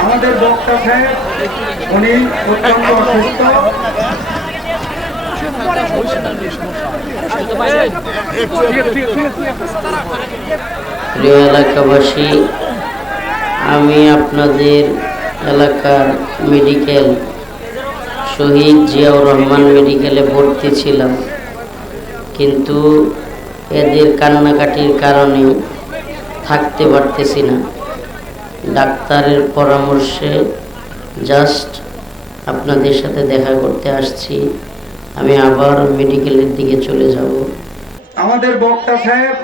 আমাদের বক্তা সাহেব উনি অত্যন্ত অসুস্থ। প্রিয় এলাকাবাসী আমি আপনাদের এলাকার মেডিকেল শহীদ জিয়াউর রহমান মেডিকেলে ভর্তি ছিলাম। কিন্তু এদের কান্নাকাটির কারণে থাকতে পারতেছি না। ডাক্তারের পরামর্শে জাস্ট আপনাদের সাথে দেখা করতে আসছি। আমি আবার মেডিকেলের দিকে চলে যাব। আমাদের বক্তা সাহেব,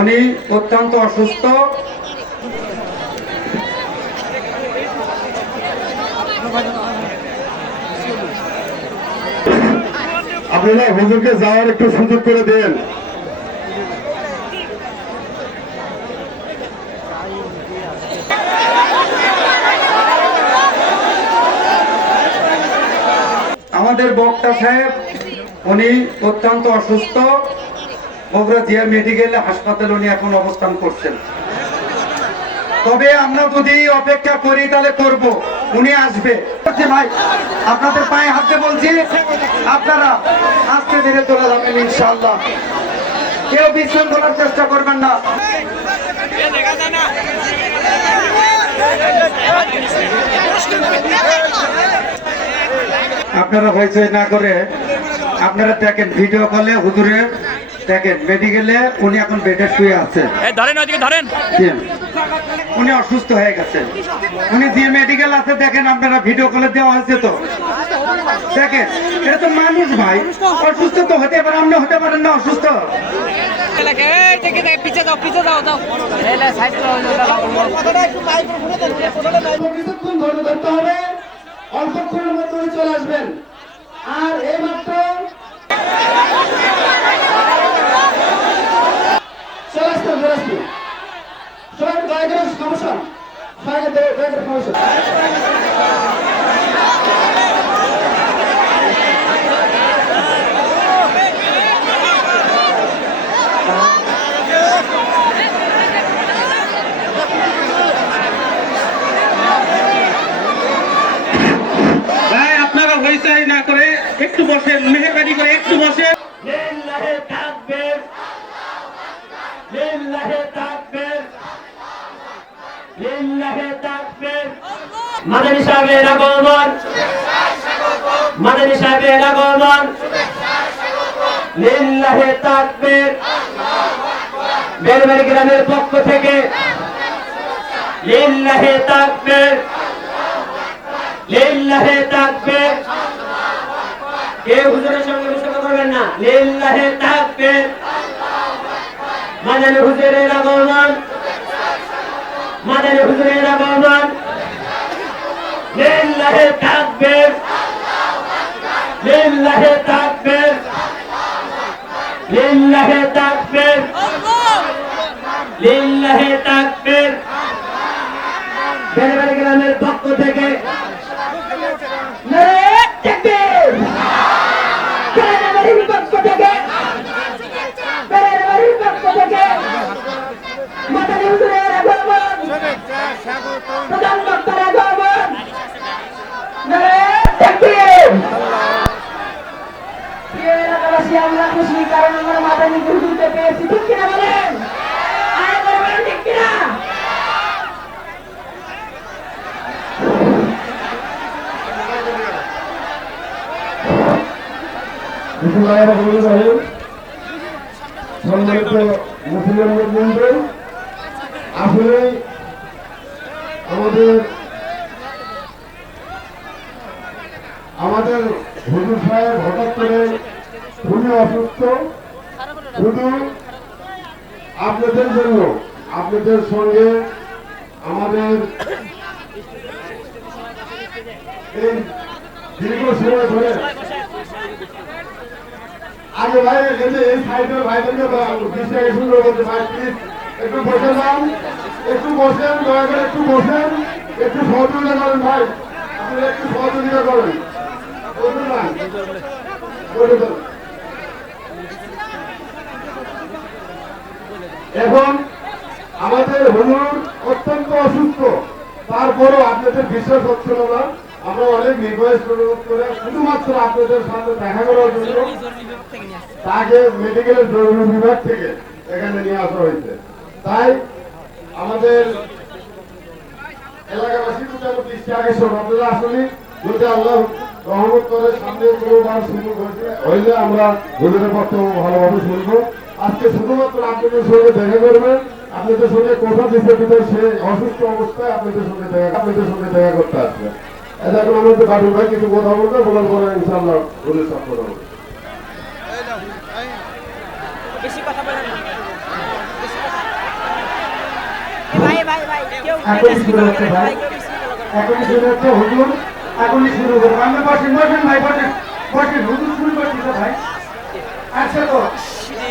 উনি অত্যন্ত অসুস্থ। আপনারা হুজুরকে যাওয়ার একটু সুযোগ করে দেন। আমাদের বক্তা সাহেব, উনি অত্যন্ত অসুস্থ। বগুড়া মেডিকেল হাসপাতালে উনি এখন অবস্থান করছেন। তবে আমরা যদি অপেক্ষা করি, তাহলে করব। উনি আসবে। ভাই, আপনাদের পায়ে হাতে বলছি, আপনারা আজকে ধীরে চলে যাবেন ইনশাল্লাহ কেউ বিশৃঙ্খলার চেষ্টা করবেন না। আপনারা হয়েছে না করে আপনারা দেখেন ভিডিও কলে হুজুরে দেখেন মেডিকেলে উনি এখন বেডে শুয়ে আছেন এই ধরেন ওইদিকে ধরেন। উনি অসুস্থ হয়ে গেছেন উনি যে মেডিকেল আছে দেখেন আপনারা ভিডিও কলে দেওয়া হয়েছে তো। দেখেন এটা তো মানুষ ভাই। অসুস্থ তো হতে পারে আপনি হতে পারেন না অসুস্থ। ধৈর্য ধরতে হবে? অল্পক্ষণের মধ্যে চলে আসবেন। আর এই মাত্র চলে আসতেন চলে আসতেন সবাই দয়া ভাই আপনারা হইচাই না করে একটু বসেন, মেহরবানি করে একটু বসেন। মাদানী সাহেবের আগমন। মাদানী গ্রামের পক্ষ থেকে। লিল্লাহে তাকবীর লিল্লাহে তাকবীর কেউ হুজুরের সঙ্গে বিতর্ক করবেন না? লিল্লাহে তাকবীর। মাদানী হুজুরের আগমন। মাদানী হুজুরের আগমন। লিল্লাহে তাকবীর। লিল্লাহে তাকবীর। লিল্লাহে তাকবীর। লিল্লাহে তাকবীর। বেলবেল গ্রামের পক্ষ থেকে নারে তাকবীর বেলবেলের পক্ষ থেকে বেলবেলের পক্ষ থেকে মাদানী হুজুরের আগমন প্রধান বক্তার আগমন নারে তাকবীর প্রিয় এলাকাবাসী আমরা খুশি কারণ আমরা কিনা বলেন? আর বলেন ঠিক কিনা? বন্ধু আসলে আমাদের আমাদের হুজুর সাহেব হঠাৎ করে আপনাদের জন্য, আপনাদের সঙ্গে আমাদের দীর্ঘ সময় ধরে আগে ভাই এই এই সাইডের ভাইদেরকে সুন্দর করতে ভাই একটু বসে যান একটু বসেন, দয়া করে একটু বসেন, একটু সহযোগিতা করেন ভাই আপনারা একটু সহযোগিতা করেন। বসে যান। এখন আমাদের হুজুর অত্যন্ত অসুস্থ। তারপরও আপনাদের বিশ্বাস হচ্ছিল না। আমরা অনেক রিকোয়েস্ট করে শুধুমাত্র আপনাদের সাথে দেখা করার জন্য তাকে মেডিকেলের জরুরি বিভাগ থেকে এখানে নিয়ে আসা হয়েছে। তাই আমাদের এলাকাবাসী দুটার দৃষ্টি আকর্ষণ আপনারা আসলে যদি আল্লাহ রহমত করে সামনে কোনোবার সুযোগ হয়েছে, হইলে আমরা হুজুরের বক্তব্য ভালোভাবে শুনব। আজকে শুধুমাত্র আপনাদের সঙ্গে দেখা করবেন আপনাদের সঙ্গে কোথা দিতে দিতে সে অসুস্থ অবস্থায় আপনাদের সঙ্গে দেখা আপনাদের সঙ্গে দেখা করতে আসবে এখন আমাদের বাড়ির ভাই কিছু কথা বলবে বলার পরে ইনশাল্লাহ সব কথা বলবে কেউ এখনই শুরু হচ্ছে ভাই। কেউ বলেন না। শুরু হচ্ছে হুজুর এখনই শুরু করব আমরা বসেন বসেন ভাই বসেন। বসেন হুজুর শুরু করছি তো ভাই। আচ্ছা তো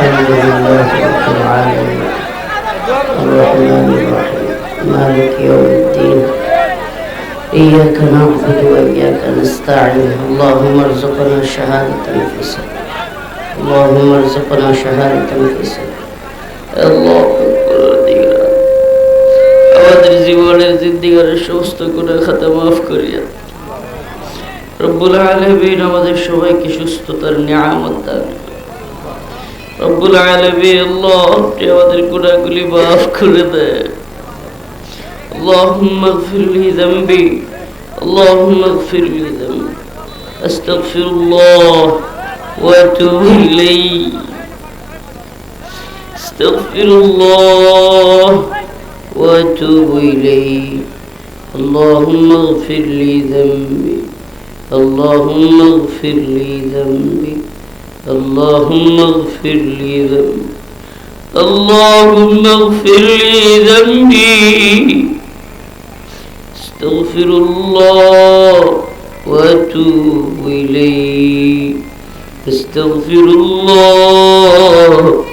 الحمد لله رب العالمين الرحمن الرحيم مالك يوم الدين إياك نعبد وإياك نستعين اللهم ارزقنا شهادة في سبيل اللهم ارزقنا شهادة في سبيل الله আমাদের জীবনের জিন্দিগারের সমস্ত গুণা খাতা মাফ করিয়া রব্বুল আলমিন আমাদের সবাইকে সুস্থতার নিয়ামত দান করুন। রব্বুল আলামিন আল্লাহ আপনি আমাদের গুনাহগুলি মাফ করে দেন اللهم اغفر لي ذنبي اللهم اغفر لي ذنبي استغفر الله واتوب اليه استغفر الله واتوب اليه اللهم اغفر لي ذنبي اللهم اغفر لي ذنبي. اللهم اغفر لي ذنبي. اللهم اغفر لي ذنبي. استغفر الله وأتوب إليه. استغفر الله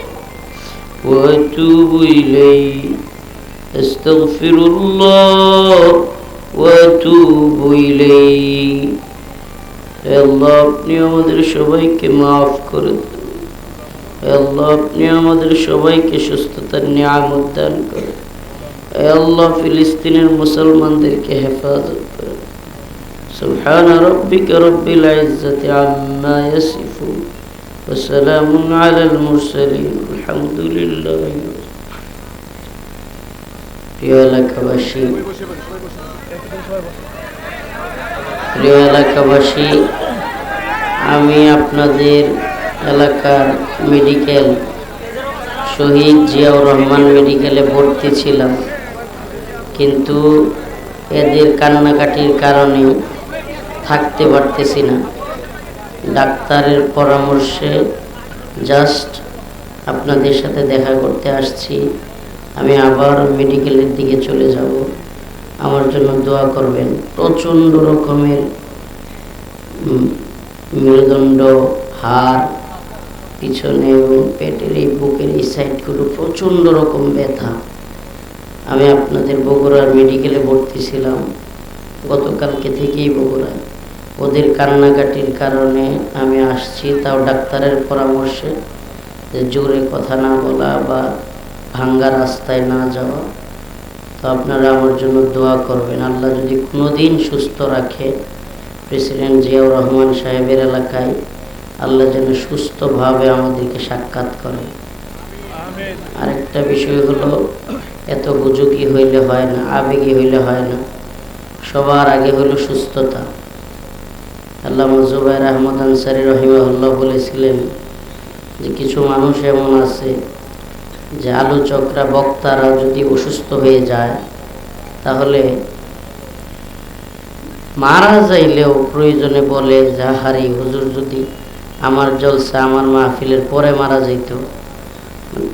وأتوب إليه. استغفر الله وأتوب إليه. আল্লাহ আপনি আমাদের সবাইকে মাফ করে দেন হে আল্লাহ আপনি আমাদের সবাইকে সুস্থতার নিয়ামত দান করেন হে আল্লাহ ফিলিস্তিনের মুসলমানদেরকে হেফাজত করেন سبحان ربك رب العزة عما يصفون وسلام على المرسلين الحمد لله প্রিয় এলাকাবাসী প্রিয় এলাকাবাসী, আমি আপনাদের এলাকার মেডিকেল শহীদ জিয়াউর রহমান মেডিকেলে ভর্তি ছিলাম। কিন্তু এদের কান্নাকাটির কারণে থাকতে পারতেছি না। ডাক্তারের পরামর্শে জাস্ট আপনাদের সাথে দেখা করতে আসছি। আমি আবার মেডিকেলের দিকে চলে যাব। আমার জন্য দোয়া করবেন। প্রচণ্ড রকমের মেরুদণ্ড, হাড়, পিছনে এবং পেটের এই বুকের এই সাইডগুলো প্রচণ্ড রকম ব্যথা। আমি আপনাদের বগুড়ার মেডিকেলে ভর্তি ছিলাম। গতকালকে থেকেই বগুড়ায়। ওদের কান্নাকাটির কারণে আমি আসছি, তাও ডাক্তারের পরামর্শে, যে জোরে কথা না বলা বা ভাঙ্গা রাস্তায় না যাওয়া। তো আপনারা আমার জন্য দোয়া করবেন। আল্লাহ যদি কোনো দিন সুস্থ রাখে, প্রেসিডেন্ট জিয়াউর রহমান সাহেবের এলাকায়, আল্লাহ যেন সুস্থভাবে আমাদেরকে সাক্ষাৎ করে। আরেকটা বিষয় হলো, এত বুঝুকি হইলে হয় না, আবেগী হইলে হয় না। সবার আগে হলো সুস্থতা। আল্লাহ জুবাইর আহমদ আনসারি রহিমাহুল্লাহ বলেছিলেন যে, কিছু মানুষ এমন আছে যে আলোচকরা বক্তারা যদি অসুস্থ হয়ে যায়, তাহলে মারা যাইলেও প্রয়োজনে বলে যাহারি হুজুর যদি আমার জলসা, আমার মাহফিলের পরে মারা যাইত।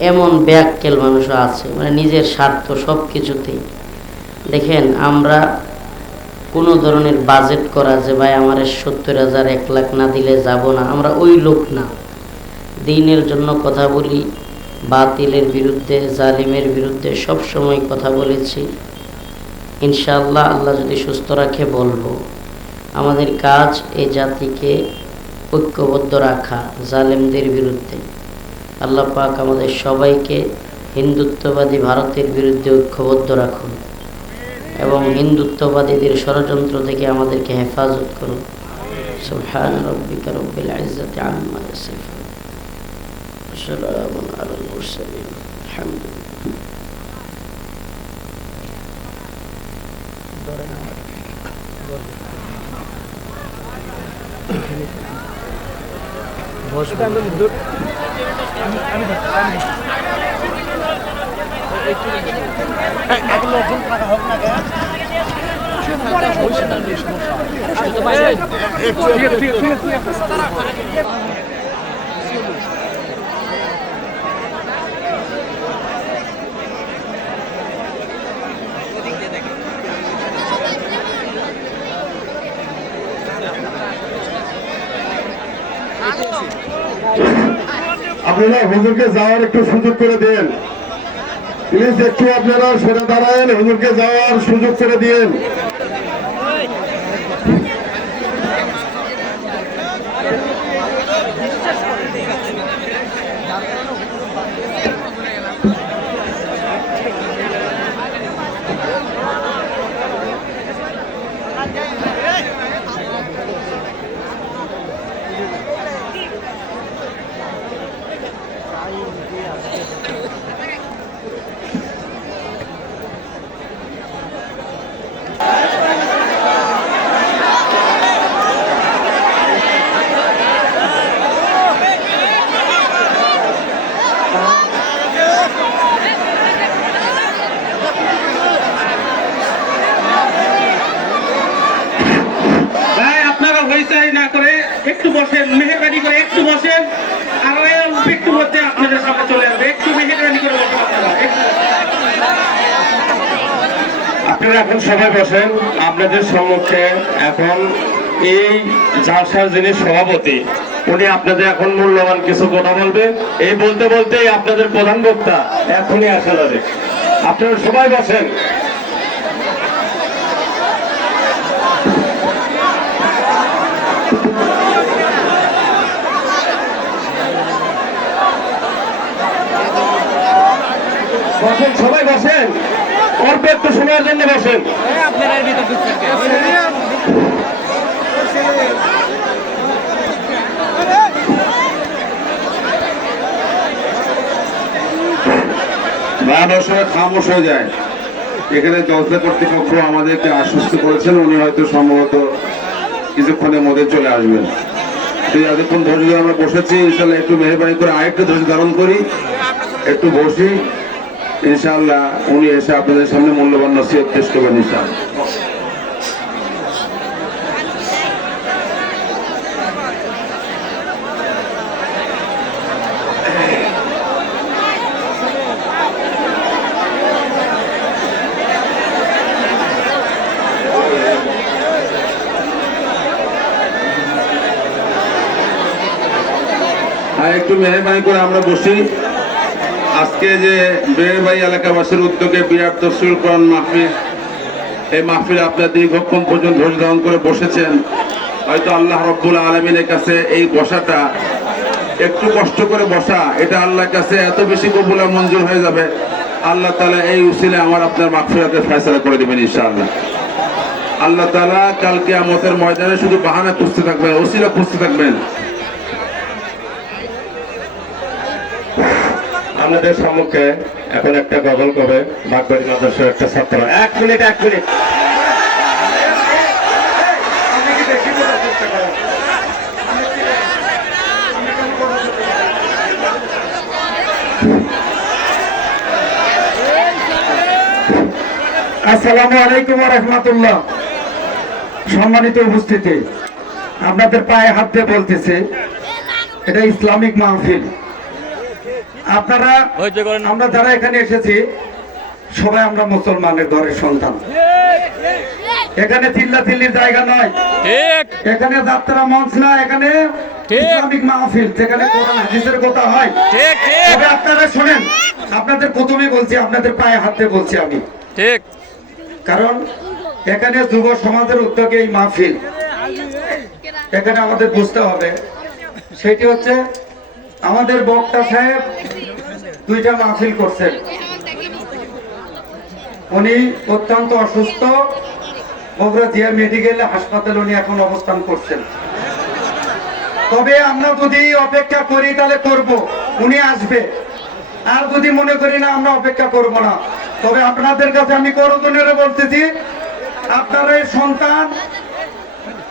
এমন ব্যাককেল মানুষও আছে মানে নিজের স্বার্থ সব কিছুতেই দেখেন, আমরা কোনো ধরনের বাজেট করা যে, ভাই, আমার সত্তর হাজার, এক লাখ না দিলে যাব না। আমরা ওই লোক না। দিনের জন্য কথা বলি বাতিলের বিরুদ্ধে, জালিমের বিরুদ্ধে সব সময় কথা বলেছি। ইনশাআল্লাহ আল্লাহ যদি সুস্থ রাখে বলব, আমাদের কাজ এই জাতিকে ঐক্যবদ্ধ রাখা জালেমদের বিরুদ্ধে। আল্লাহ পাক আমাদের সবাইকে হিন্দুত্ববাদী ভারতের বিরুদ্ধে ঐক্যবদ্ধ রাখুন এবং হিন্দুত্ববাদীদের ষড়যন্ত্র থেকে আমাদেরকে হেফাজত করুন। সুবহান রব্বিকা রব্বিল ইজ্জাতি আম্মা ইয়াসিফুন। وسلام على المرسلين الحمد لله Thank you. আপনারা হুজুরকে যাওয়ার একটু সুযোগ করে দেন। প্লিজ একটু আপনারা সরে দাঁড়ায়েন হুজুরকে যাওয়ার সুযোগ করে দিন ভাই আপনারা হইচাই না করে একটু বসেন মেহরবানি করে একটু বসেন আর ওই অল্প একটু মধ্যে আপনাদের সামনে চলে আসবে একটু মেহরবানি করে বসেন আপনারা একটু। আপনারা এখন সবাই বসেন। আপনাদের সম্মুখে এখন এই জালসার যিনি সভাপতি, উনি আপনাদের এখন মূল্যবান কিছু কথা বলবে। এই বলতে বলতেই আপনাদের প্রধান বক্তা এখনই আসা যাবে আপনারা সবাই বসেন। বসেন, সবাই বসেন। অল্প একটু সময়ের জন্য বসেন সময় খামোশ হয়ে যায়। এখানে জলসা কর্তৃপক্ষ আমাদেরকে আশ্বস্ত করেছেন, উনি হয়তো সম্ভবত কিছুক্ষণের মধ্যে চলে আসবেন। এতক্ষণ ধৈর্য ধরে আমরা বসেছি, ইনশাল্লাহ একটু মেহরবানি করে আরেকটু ধৈর্য ধারণ করি, একটু বসি। ইনশাল্লাহ উনি এসে আপনাদের সামনে মূল্যবান নসিহত পেশ করবেন ইনশাল্লাহ আর একটু মেহরবানি করে আমরা বসি। আজকে যে বেড়বাই এলাকাবাসীর উদ্যোগে বিরাট তফসিল কোরআন মাহফিল, এই মাহফিল আপনার দীর্ঘক্ষণ পর্যন্ত ধৈর্য ধারণ করে বসেছেন। হয়তো আল্লাহ রব্বুল আলমিনের কাছে এই বসাটা একটু কষ্ট করে বসা, এটা আল্লাহর কাছে এত বেশি কবুল মঞ্জুর হয়ে যাবে। আল্লাহ তালা এই উসিলে আমার আপনার মাহফিরাতে ফয়সলা করে দেবেন ইনশাআল্লাহ। আল্লাহ তালা কালকে আমতের ময়দানে শুধু বাহানা খুঁজতে থাকবেন, ওসিলা খুঁজতে থাকবেন। আমাদের সম্মুখে এখন একটা গগল কবে বাগবাড়ি মাদ্রাসার একটা ছাত্র। এক মিনিট এক মিনিট? আসসালামু আলাইকুম রহমতুল্লাহ সম্মানিত উপস্থিতি। আপনাদের পায়ে হাত দিয়ে বলতেছে, এটা ইসলামিক মাহফিল। আপনারা আমরা যারা এখানে এসেছি সবাই আমরা মুসলমানের ঘরের সন্তান। এখানে চিল্লা চিল্লির জায়গা নয়। এখানে যাত্রা মঞ্চ না এখানে ইসলামিক মাহফিল যেখানে কোরআন হাদিসের কথা হয়। তবে আপনারা শোনেন আপনাদের প্রথমে বলছি আপনাদের পায়ে হাতে বলছি আমি। ঠিক। কারণ এখানে যুব সমাজের উদ্যোগে এই মাহফিল। এখানে আমাদের বুঝতে হবে সেটি হচ্ছে আমাদের বক্তা সাহেব দুইটা মাহফিল করছেন। উনি অত্যন্ত অসুস্থ। বগুড়া জিয়া মেডিকেল হাসপাতালে উনি এখন অবস্থান করছেন। তবে আমরা যদি অপেক্ষা করি তাহলে করব। উনি আসবে। আর যদি মনে করি না, আমরা অপেক্ষা করব না। তবে আপনাদের কাছে আমি করজনের বলতেছি, আপনার এই সন্তান,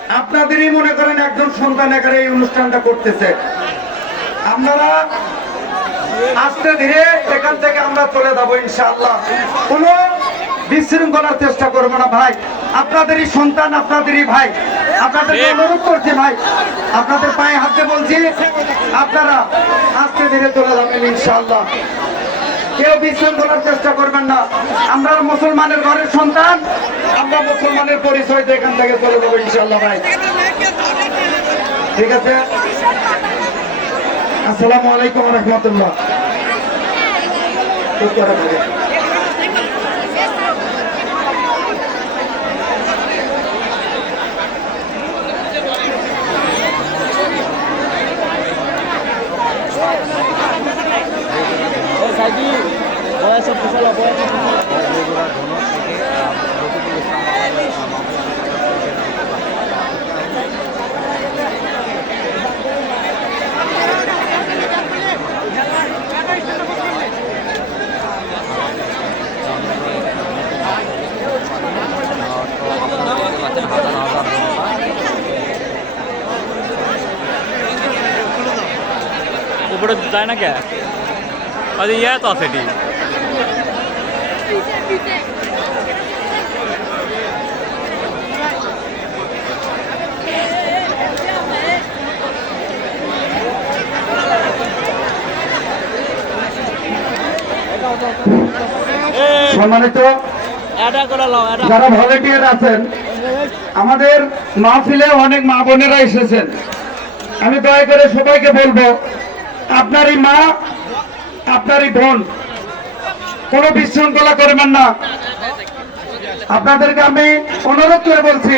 আপনাদেরই মনে করেন একজন সন্তান এখানে এই অনুষ্ঠানটা করতেছে। আপনারা আস্তে ধীরে এখান থেকে আমরা চলে যাব ইনশাআল্লাহ। কোনো বিশৃঙ্খলার চেষ্টা করব না ভাই। আপনাদেরই সন্তান আপনাদেরই ভাই। আপনাদের অনুরোধ করছি ভাই। আপনাদের পায়ে হাতে বলছি আপনারা আস্তে ধীরে চলে যাবেন ইনশাআল্লাহ। কেউ বিশৃঙ্খলার চেষ্টা করবেন না। আমরা মুসলমানের ঘরের সন্তান আমরা মুসলমানের পরিচয় এখান থেকে চলে যাব ইনশাআল্লাহ ভাই। ঠিক আছে? আসসালামু আলাইকুম রহমতুল্লাহ চুপ করে উপরে যায় না কে? আরে ইয়ে তো আছে সম্মানিত যারা ভলেন্টিয়ার আছেন আমাদের মাহফিলে অনেক মা বোনেরা এসেছেন। আমি দয়া করে সবাইকে বলব, আপনারই মা, আপনারই বোন, কোনো বিশৃঙ্খলা করবেন না। আপনাদেরকে আমি অনুরোধ করে বলছি,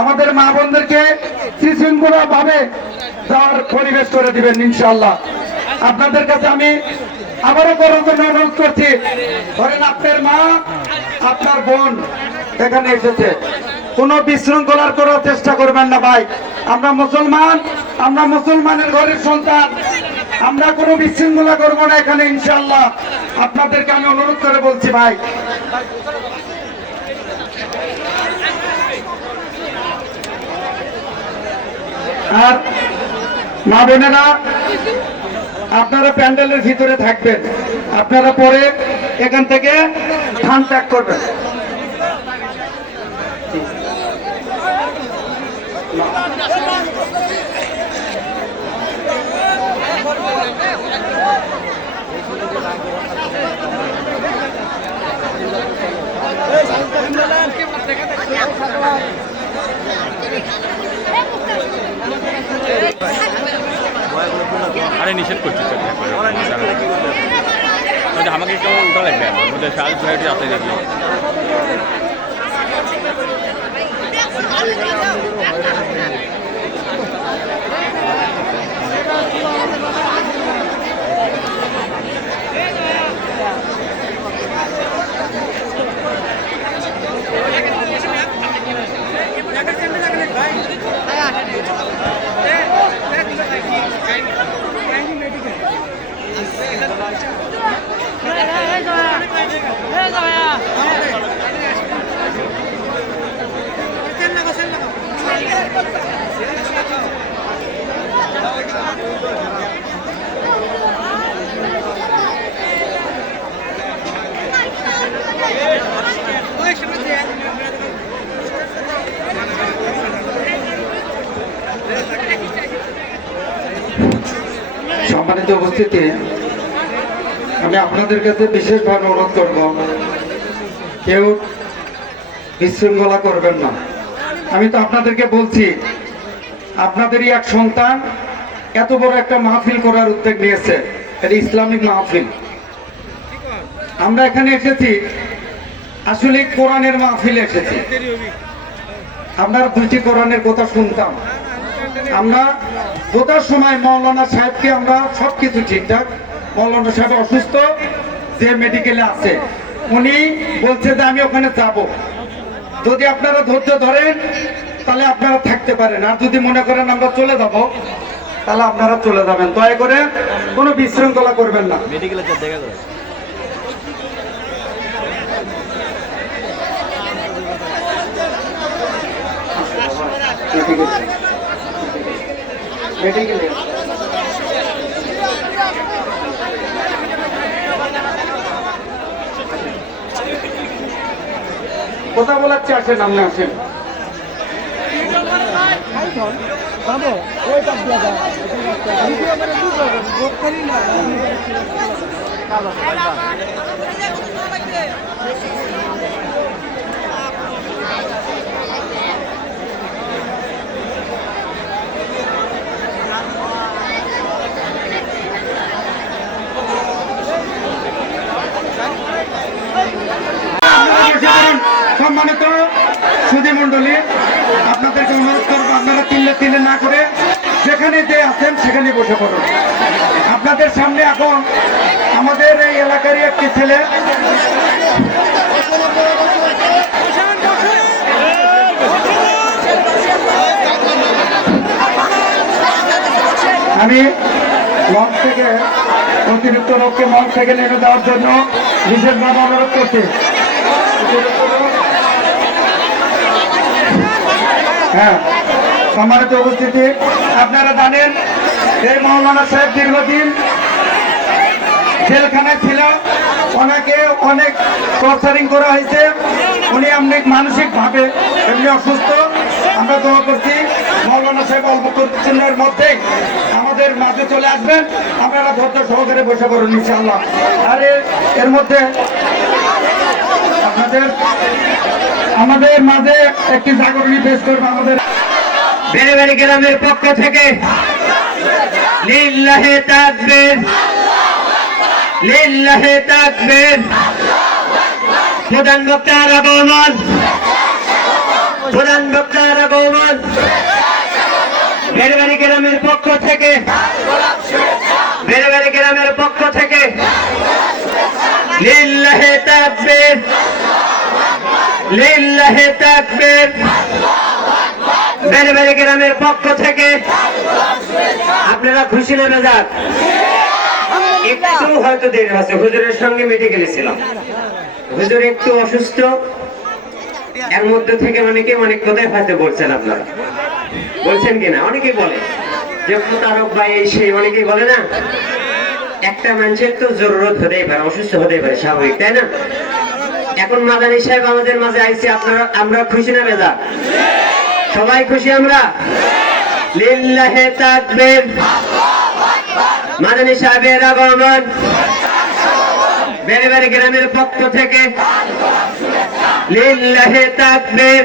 আমাদের মা বোনদেরকে সুশৃঙ্খলা ভাবে যাওয়ার পরিবেশ করে দিবেন ইনশাল্লাহ আপনাদের কাছে আমি আবারও করার অনুরোধ করছি, ধরেন আপনার মা, আপনার বোন এখানে এসেছে। কোনো বিশৃঙ্খলার করার চেষ্টা করবেন না ভাই। আমরা মুসলমান, আমরা মুসলমানের ঘরের সন্তান। আমরা কোনো বিশৃঙ্খলা করব না এখানে ইনশাল্লাহ আপনাদেরকে আমি অনুরোধ করে বলছি ভাই। আর মা বোনেরা, আপনারা প্যান্ডেলের ভিতরে থাকবেন। আপনারা পরে এখান থেকে ধান ত্যাগ করবেন। আরে নিষেধ করছি আমাকে একটু উল্টা লাগবে শাল ভ্যারাইটি আছে দেখি সম্মানিত উপস্থিতি, আমি আপনাদের কাছে বিশেষভাবে অনুরোধ করব, কেউ বিশৃঙ্খলা করবেন না। আমি তো আপনাদেরকে বলছি, আপনাদেরই এক সন্তান এত বড় একটা মাহফিল করার উদ্যোগ নিয়েছে, এটা ইসলামিক মাহফিল। আমরা এখানে এসেছি, আসলে কোরআনের মাহফিলে এসেছি। আপনার দুইটি কোরআনের কথা শুনতাম। আমরা বোধার সময় মৌলানা সাহেবকে আমরা সবকিছু ঠিকঠাক। মৌলানা সাহেব অসুস্থ যে মেডিকেলে আছে। উনি বলছে যে আমি ওখানে যাব। যদি আপনারা ধৈর্য ধরেন তাহলে আপনারা থাকতে পারেন। আর যদি মনে করেন আমরা চলে যাব তাহলে আপনারা চলে যাবেন। দয়া করে কোনো বিশৃঙ্খলা করবেন না। মেডিকেলে কথা বলার বলাচ্ছে আসেন আপনি আসেন। সম্মানিত সুধী মন্ডলী আপনাদেরকে অনুরোধ করব আপনারা তিনলে তিনলে না করে যেখানে যে আছেন সেখানে বসে পড়ুন। আপনাদের সামনে এখন আমাদের এই এলাকারই একটি ছেলে। আমি মঞ্চ থেকে অতিরিক্ত লোককে মঞ্চ থেকে নেমে দেওয়ার জন্য বিশেষভাবে অনুরোধ করছি। হ্যাঁ সম্মানিত উপস্থিতি, আপনারা জানেন এই মৌলানা সাহেব দীর্ঘদিন জেলখানায় ছিল। ওনাকে অনেক টর্চারিং করা হয়েছে। উনি অনেক মানসিকভাবে এমনি অসুস্থ। আমরা দোয়া করছি মৌলানা সাহেব অল্প কিছুদিনের মধ্যেই আমাদের মাঝে চলে আসবেন। আপনারা ধৈর্য সহকারে বসে পড়ুন, ইনশাআল্লাহ। আর, এর মধ্যে আপনাদের আমাদের মাঝে একটি জাগরণী পেশ করবে আমাদের বেড়েবাড়ি গ্রামের পক্ষ থেকে লিল্লাহে প্রধান প্রধান গ্রামের পক্ষ থেকে, বেড়েবাড়ি গ্রামের পক্ষ থেকে লিল্লাহে তাকবীর। বেড়েবাড়ি গ্রামের পক্ষ থেকে আপনারা খুশি নেবে যাক একটু হয়তো দেরি আছে হুজুরের সঙ্গে মেডিকেলে ছিলাম হুজুর একটু অসুস্থ, এর মধ্যে থেকে অনেকে অনেক কথাই হয়তো বলছেন আপনারা। বলছেন কিনা? অনেকেই বলে। যে তারক ভাই এই সেই, অনেকেই বলে না। একটা মানুষের তো জরুরত হতেই পারে, অসুস্থ হতেই পারে, স্বাভাবিক, তাই না? এখন মাদানী সাহেব আমাদের মাঝে আইসি আপনারা আমরা খুশি না বেজা? সবাই খুশি আমরা? লিল্লাহে মাদানী সাহেবের আগমন। বেড়ে বেড়ে গ্রামের পক্ষ থেকে। লিল্লাহে তাকবীর।